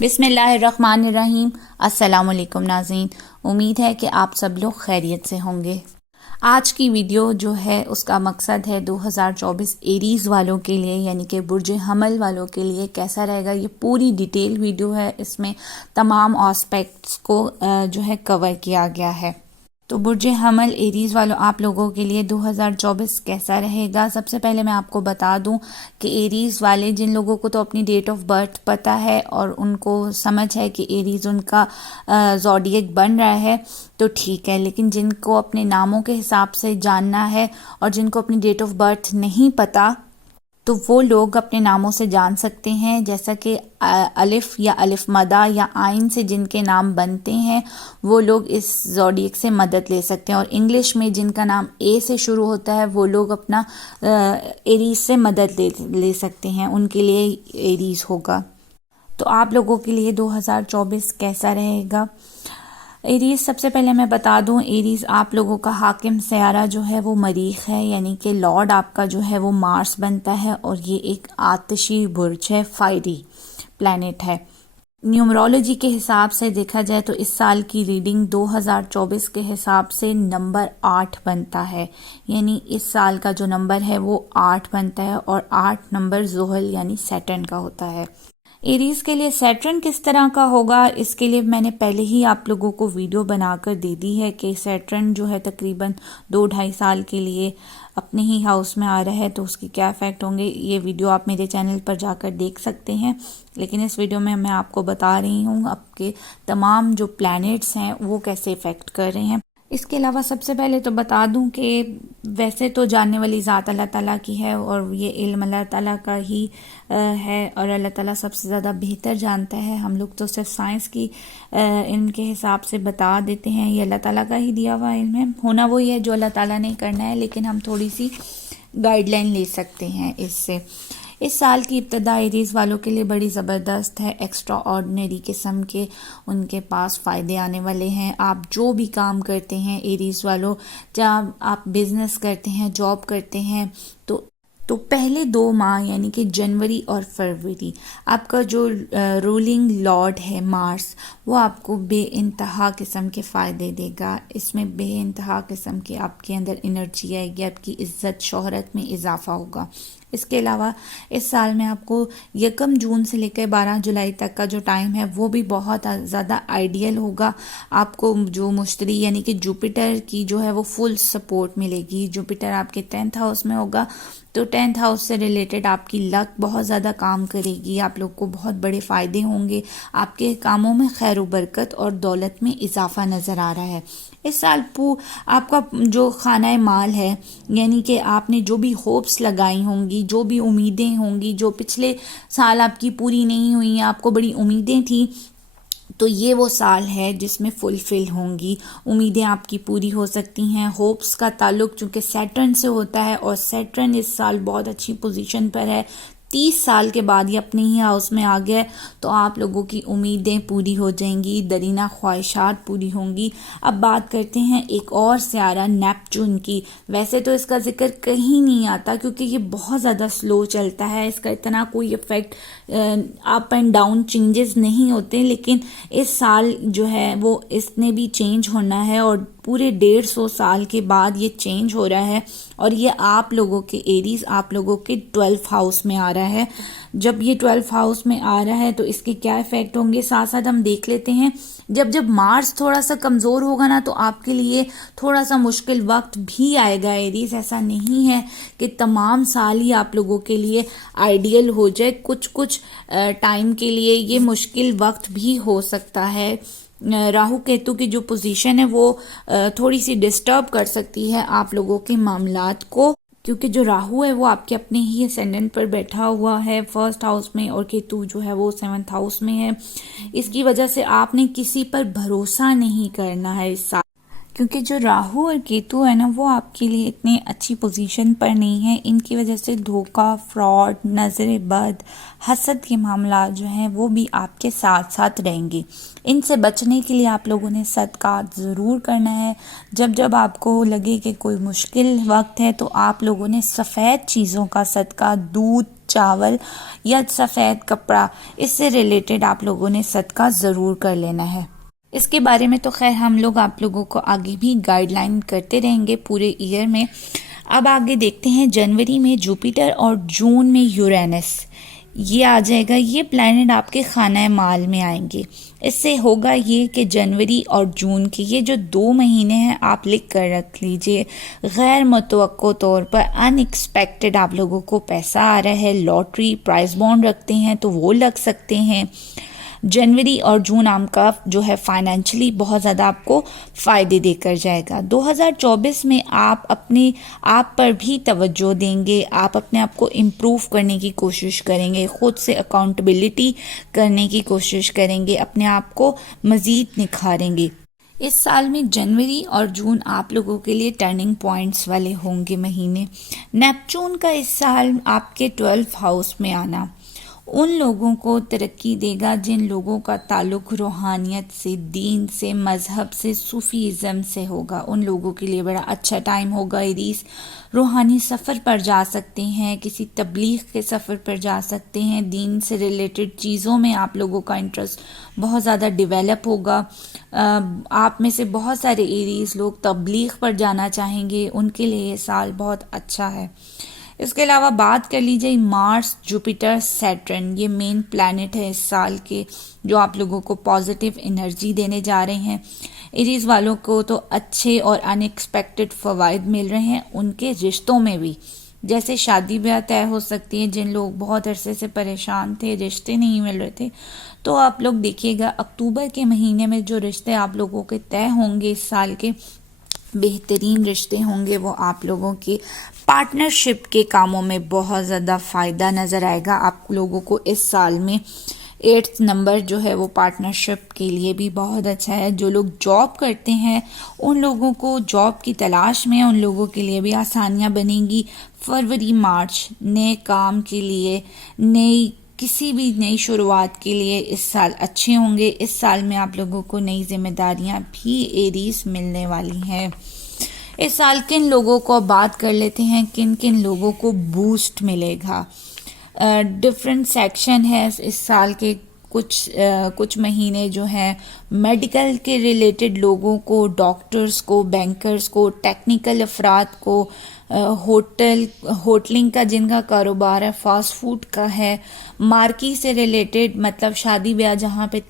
बिस्मिल्लाहिर्रहमानिर्रहीम। अस्सलामुअलैकुम नाज़रीन, उम्मीद है कि आप सब लोग खैरियत से होंगे। आज की वीडियो जो है उसका मकसद है 2024 एरीज़ वालों के लिए यानी कि बुर्ज हमल वालों के लिए कैसा रहेगा। ये पूरी डिटेल वीडियो है, इसमें तमाम एस्पेक्ट्स को जो है कवर किया गया है। तो बुर्ज हमल एरीज़ वालों आप लोगों के लिए 2024 कैसा रहेगा। सबसे पहले मैं आपको बता दूं कि एरीज़ वाले जिन लोगों को तो अपनी डेट ऑफ बर्थ पता है और उनको समझ है कि एरीज़ उनका ज़ोडिएक बन रहा है तो ठीक है, लेकिन जिनको अपने नामों के हिसाब से जानना है और जिनको अपनी डेट ऑफ बर्थ नहीं पता तो वो लोग अपने नामों से जान सकते हैं। जैसा कि अलिफ या अलिफ मदा या आइन से जिनके नाम बनते हैं वो लोग इस ज़ोडिएक से मदद ले सकते हैं, और इंग्लिश में जिनका नाम ए से शुरू होता है वो लोग अपना एरीज़ से मदद ले सकते हैं, उनके लिए एरीज़ होगा। तो आप लोगों के लिए 2024 कैसा रहेगा। एरीज़, सबसे पहले मैं बता दूं, एरीज़ आप लोगों का हाकिम सयारा जो है वो मरीख है, यानी कि लॉर्ड आपका जो है वो मार्स बनता है, और ये एक आतशी बुर्ज है, फायरी प्लैनेट है। न्यूमरोलॉजी के हिसाब से देखा जाए तो इस साल की रीडिंग 2024 के हिसाब से नंबर 8 बनता है, यानी इस साल का जो नंबर है वो 8 बनता है, और 8 नंबर ज़ुहल यानी सैटर्न का होता है। एरीज़ के लिए सैटर्न किस तरह का होगा, इसके लिए मैंने पहले ही आप लोगों को वीडियो बनाकर दे दी है कि सैटर्न जो है तकरीबन 2-2.5 साल के लिए अपने ही हाउस में आ रहा है, तो उसके क्या इफ़ेक्ट होंगे ये वीडियो आप मेरे चैनल पर जाकर देख सकते हैं। लेकिन इस वीडियो में मैं आपको बता रही हूँ आपके तमाम जो प्लैनेट्स हैं वो कैसे इफ़ेक्ट कर रहे हैं। इसके अलावा सबसे पहले तो बता दूं कि वैसे तो जानने वाली ज़ात अल्लाह ताला की है, और ये इल्म अल्लाह ताला का ही है, और अल्लाह ताला सबसे ज़्यादा बेहतर जानता है। हम लोग तो सिर्फ साइंस की इल्म के हिसाब से बता देते हैं, ये अल्लाह ताला का ही दिया हुआ इल्म है, होना वही है जो अल्लाह ताला ने करना है, लेकिन हम थोड़ी सी गाइडलाइन ले सकते हैं इससे। इस साल की इब्तदा एरीज़ वालों के लिए बड़ी ज़बरदस्त है, एक्स्ट्रा ऑर्डिनरी किस्म के उनके पास फ़ायदे आने वाले हैं। आप जो भी काम करते हैं एरीज़ वालों, जब आप बिज़नेस करते हैं, जॉब करते हैं, तो पहले 2 माह यानी कि जनवरी और फरवरी आपका जो रूलिंग लॉर्ड है मार्स, वो आपको बेइंतहा किस्म के फ़ायदे देगा। इसमें बेइंतहा किस्म के आपके अंदर एनर्जी आएगी, आपकी इज़्ज़त शोहरत में इजाफा होगा। इसके अलावा इस साल में आपको 1 जून से लेकर 12 जुलाई तक का जो टाइम है वो भी बहुत ज़्यादा आइडियल होगा। आपको जो मुश्तरी यानी कि जुपिटर की जो है वो फुल सपोर्ट मिलेगी। जुपिटर आपके 10th हाउस में होगा, तो 10th हाउस से रिलेटेड आपकी लक बहुत ज़्यादा काम करेगी, आप लोग को बहुत बड़े फ़ायदे होंगे, आपके कामों में खैर व बरकत और दौलत में इजाफा नज़र आ रहा है। इस साल आपका जो खाना माल है, यानी कि आपने जो भी होप्स लगाई होंगी, जो भी उम्मीदें होंगी, जो पिछले साल आपकी पूरी नहीं हुई, आपको बड़ी उम्मीदें थी, तो ये वो साल है जिसमें फुलफिल होंगी, उम्मीदें आपकी पूरी हो सकती हैं। होप्स का ताल्लुक चूँकि सैटर्न से होता है, और सैटर्न इस साल बहुत अच्छी पोजीशन पर है, 30 साल के बाद ये अपने ही हाउस में आ गया, तो आप लोगों की उम्मीदें पूरी हो जाएंगी, दरीना ख्वाहिशात पूरी होंगी। अब बात करते हैं एक और सियारा नेपच्यून की। वैसे तो इसका जिक्र कहीं नहीं आता क्योंकि ये बहुत ज़्यादा स्लो चलता है, इसका इतना कोई effect up and down changes नहीं होते, लेकिन इस साल जो है वो इसने भी चेंज होना है, और पूरे 150 साल के बाद ये चेंज हो रहा है, और ये आप लोगों के एरीज़ आप लोगों के 12th हाउस में आ रहा है। जब ये 12th हाउस में आ रहा है तो इसके क्या इफ़ेक्ट होंगे साथ साथ हम देख लेते हैं। जब मार्स थोड़ा सा कमज़ोर होगा ना, तो आपके लिए थोड़ा सा मुश्किल वक्त भी आएगा एरीज़। ऐसा नहीं है कि तमाम साल ही आप लोगों के लिए आइडियल हो जाए, कुछ टाइम के लिए ये मुश्किल वक्त भी हो सकता है। राहु केतु की जो पोजीशन है वो थोड़ी सी डिस्टर्ब कर सकती है आप लोगों के मामलात को, क्योंकि जो राहु है वो आपके अपने ही असेंडेंट पर बैठा हुआ है 1st हाउस में, और केतु जो है वो 7th हाउस में है। इसकी वजह से आपने किसी पर भरोसा नहीं करना है इस साल, क्योंकि जो राहु और केतु है ना वो आपके लिए इतने अच्छी पोजीशन पर नहीं है। इनकी वजह से धोखा, फ्रॉड, नज़र बद, हसद के मामला जो हैं वो भी आपके साथ साथ रहेंगे। इनसे बचने के लिए आप लोगों ने सदका ज़रूर करना है। जब जब आपको लगे कि कोई मुश्किल वक्त है तो आप लोगों ने सफ़ेद चीज़ों का सदका, दूध, चावल या सफ़ेद कपड़ा, इससे रिलेटेड आप लोगों ने सदका ज़रूर कर लेना है। इसके बारे में तो खैर हम लोग आप लोगों को आगे भी गाइडलाइन करते रहेंगे पूरे ईयर में। अब आगे देखते हैं, जनवरी में जुपिटर और जून में यूरेनस ये आ जाएगा। ये प्लैनेट आपके खाना माल में आएंगे। इससे होगा ये कि जनवरी और जून के ये जो 2 महीने हैं आप लिख कर रख लीजिए। गैर मुतवक्को तौर पर अनएक्सपेक्टेड आप लोगों को पैसा आ रहा है। लॉटरी, प्राइज बॉन्ड रखते हैं तो वो लग सकते हैं। जनवरी और जून आपका जो है फाइनेंशियली बहुत ज़्यादा आपको फ़ायदे देकर जाएगा। 2024 में आप अपने आप पर भी तवज्जो देंगे। आप अपने आप को इम्प्रूव करने की कोशिश करेंगे, ख़ुद से अकाउंटेबिलिटी करने की कोशिश करेंगे, अपने आप को मज़ीद निखारेंगे। इस साल में जनवरी और जून आप लोगों के लिए टर्निंग पॉइंट्स वाले होंगे महीने। नेपच्यून का इस साल आपके 12th हाउस में आना उन लोगों को तरक्की देगा जिन लोगों का ताल्लुक़ रूहानियत से, दीन से, मज़हब से, सूफ़ीज़म से होगा। उन लोगों के लिए बड़ा अच्छा टाइम होगा। एरीज़ रूहानी सफ़र पर जा सकते हैं, किसी तबलीग के सफ़र पर जा सकते हैं। दीन से रिलेटेड चीज़ों में आप लोगों का इंटरेस्ट बहुत ज़्यादा डेवलप होगा। आप में से बहुत सारे एरीज़ लोग तबलीग पर जाना चाहेंगे, उनके लिए ये साल बहुत अच्छा है। इसके अलावा बात कर लीजिए मार्स, जुपिटर, सैटर्न, ये मेन प्लैनेट है इस साल के जो आप लोगों को पॉजिटिव एनर्जी देने जा रहे हैं। एरीज वालों को तो अच्छे और अनएक्सपेक्टेड फ़वाइद मिल रहे हैं। उनके रिश्तों में भी जैसे शादी ब्याह तय हो सकती है। जिन लोग बहुत अरसे से परेशान थे, रिश्ते नहीं मिल रहे थे, तो आप लोग देखिएगा अक्टूबर के महीने में जो रिश्ते आप लोगों के तय होंगे इस साल के बेहतरीन रिश्ते होंगे। वो आप लोगों की पार्टनरशिप के कामों में बहुत ज़्यादा फ़ायदा नज़र आएगा। आप लोगों को इस साल में 8th नंबर जो है वो पार्टनरशिप के लिए भी बहुत अच्छा है। जो लोग जॉब करते हैं उन लोगों को जॉब की तलाश में उन लोगों के लिए भी आसानियाँ बनेंगी। फरवरी, मार्च नए काम के लिए, किसी भी नई शुरुआत के लिए इस साल अच्छे होंगे। इस साल में आप लोगों को नई जिम्मेदारियां भी एरीज मिलने वाली हैं। इस साल किन लोगों को बात कर लेते हैं, किन किन लोगों को बूस्ट मिलेगा। डिफरेंट सेक्शन है इस साल के। कुछ महीने जो हैं मेडिकल के रिलेटेड लोगों को, डॉक्टर्स को, बैंकर्स को, टेक्निकल अफराद को, होटलिंग का जिनका कारोबार है, फास्ट फूड का है, मार्की से रिलेटेड मतलब शादी ब्याह जहाँ पे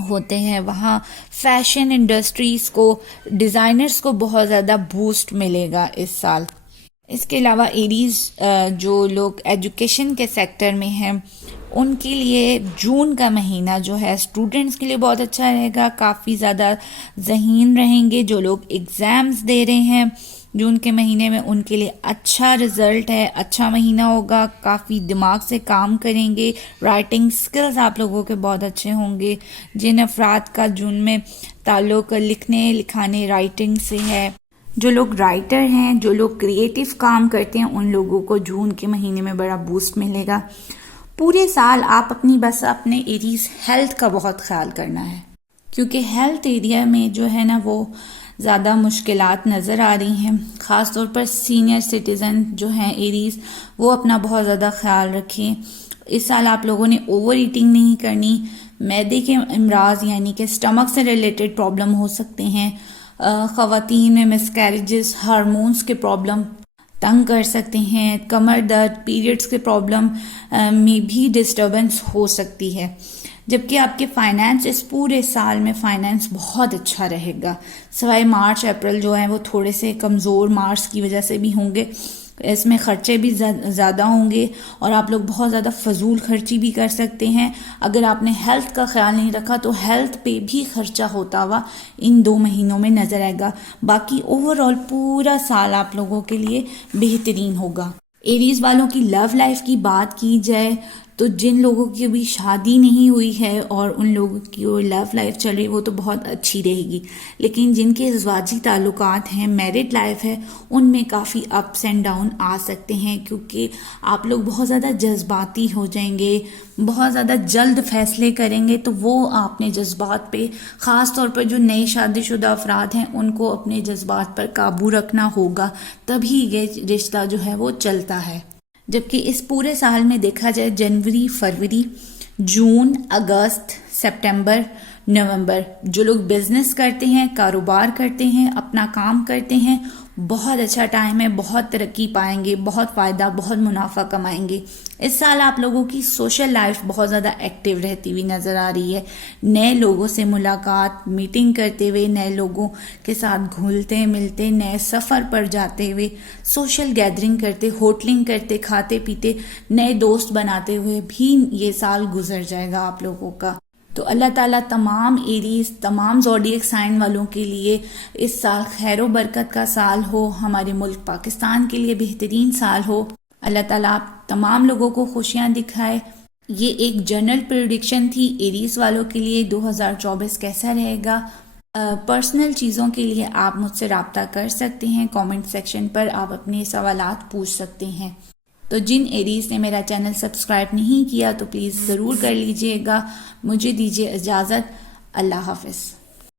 होते हैं वहाँ, फैशन इंडस्ट्रीज़ को, डिज़ाइनर्स को बहुत ज़्यादा बूस्ट मिलेगा इस साल। इसके अलावा एरीज जो लोग एजुकेशन के सेक्टर में हैं उनके लिए जून का महीना जो है स्टूडेंट्स के लिए बहुत अच्छा रहेगा। काफ़ी ज़्यादा ज़हीन रहेंगे। जो लोग एग्ज़ाम्स दे रहे हैं जून के महीने में उनके लिए अच्छा रिज़ल्ट है, अच्छा महीना होगा। काफ़ी दिमाग से काम करेंगे। राइटिंग स्किल्स आप लोगों के बहुत अच्छे होंगे। जिन अफराद का जून में ताल्लुक़ लिखने, लिखाने, राइटिंग से है, जो लोग राइटर हैं, जो लोग क्रिएटिव काम करते हैं, उन लोगों को जून के महीने में बड़ा बूस्ट मिलेगा। पूरे साल आप अपने एरीज हेल्थ का बहुत ख्याल करना है, क्योंकि हेल्थ एरिया में जो है ना वो ज़्यादा मुश्किलात नज़र आ रही हैं। ख़ास तौर पर सीनियर सिटीज़न जो हैं एरीज, वो अपना बहुत ज़्यादा ख्याल रखें। इस साल आप लोगों ने ओवर ईटिंग नहीं करनी। मैदे के अमराज यानी कि स्टमक से रिलेटेड प्रॉब्लम हो सकते हैं। ख़वातीन में मिसकैरेजेस, हार्मोन्स के प्रॉब्लम तंग कर सकते हैं। कमर दर्द, पीरियड्स के प्रॉब्लम में भी डिस्टर्बेंस हो सकती है। जबकि आपके फाइनेंस इस पूरे साल में फाइनेंस बहुत अच्छा रहेगा। सिवाय मार्च अप्रैल जो है वो थोड़े से कमज़ोर मार्च की वजह से भी होंगे। इसमें ख़र्चे भी ज़्यादा होंगे और आप लोग बहुत ज़्यादा फजूल खर्ची भी कर सकते हैं। अगर आपने हेल्थ का ख्याल नहीं रखा तो हेल्थ पे भी खर्चा होता हुआ इन 2 महीनों में नज़र आएगा। बाकी ओवरऑल पूरा साल आप लोगों के लिए बेहतरीन होगा। एरीज वालों की लव लाइफ की बात की जाए तो जिन लोगों की अभी शादी नहीं हुई है और उन लोगों की लव लाइफ चल रही है वो तो बहुत अच्छी रहेगी, लेकिन जिनके ज़वाजी ताल्लुकात हैं, मैरिड लाइफ है, उनमें काफ़ी अप्स एंड डाउन आ सकते हैं, क्योंकि आप लोग बहुत ज़्यादा जज्बाती हो जाएंगे, बहुत ज़्यादा जल्द फैसले करेंगे। तो वो आपने जज्बात पे, ख़ास तौर पर जो नए शादीशुदा अफराद हैं, उनको अपने जज्बात पर काबू रखना होगा, तभी ये रिश्ता जो है वो चलता है। जबकि इस पूरे साल में देखा जाए, जनवरी, फरवरी, जून, अगस्त, सितंबर, नवंबर, जो लोग बिजनेस करते हैं, कारोबार करते हैं, अपना काम करते हैं, बहुत अच्छा टाइम है, बहुत तरक्की पाएंगे, बहुत फ़ायदा, बहुत मुनाफा कमाएंगे। इस साल आप लोगों की सोशल लाइफ बहुत ज़्यादा एक्टिव रहती हुई नज़र आ रही है। नए लोगों से मुलाकात, मीटिंग करते हुए, नए लोगों के साथ घुलते मिलते, नए सफ़र पर जाते हुए, सोशल गैदरिंग करते, होटलिंग करते, खाते पीते, नए दोस्त बनाते हुए भी ये साल गुजर जाएगा आप लोगों का। तो अल्लाह ताला तमाम एरीज, तमाम ज़ोडिएक साइन वालों के लिए इस साल खैर व बरकत का साल हो, हमारे मुल्क पाकिस्तान के लिए बेहतरीन साल हो। अल्लाह ताला आप तमाम लोगों को खुशियाँ दिखाए। ये एक जनरल प्रेडिक्शन थी एरीज वालों के लिए 2024 कैसा रहेगा। पर्सनल चीज़ों के लिए आप मुझसे रब्ता कर सकते हैं, कमेंट सेक्शन पर आप अपने सवालात पूछ सकते हैं। तो जिन एरीज ने मेरा चैनल सब्सक्राइब नहीं किया तो प्लीज़ ज़रूर कर लीजिएगा। मुझे दीजिए इजाज़त। अल्लाह हाफ़िज़।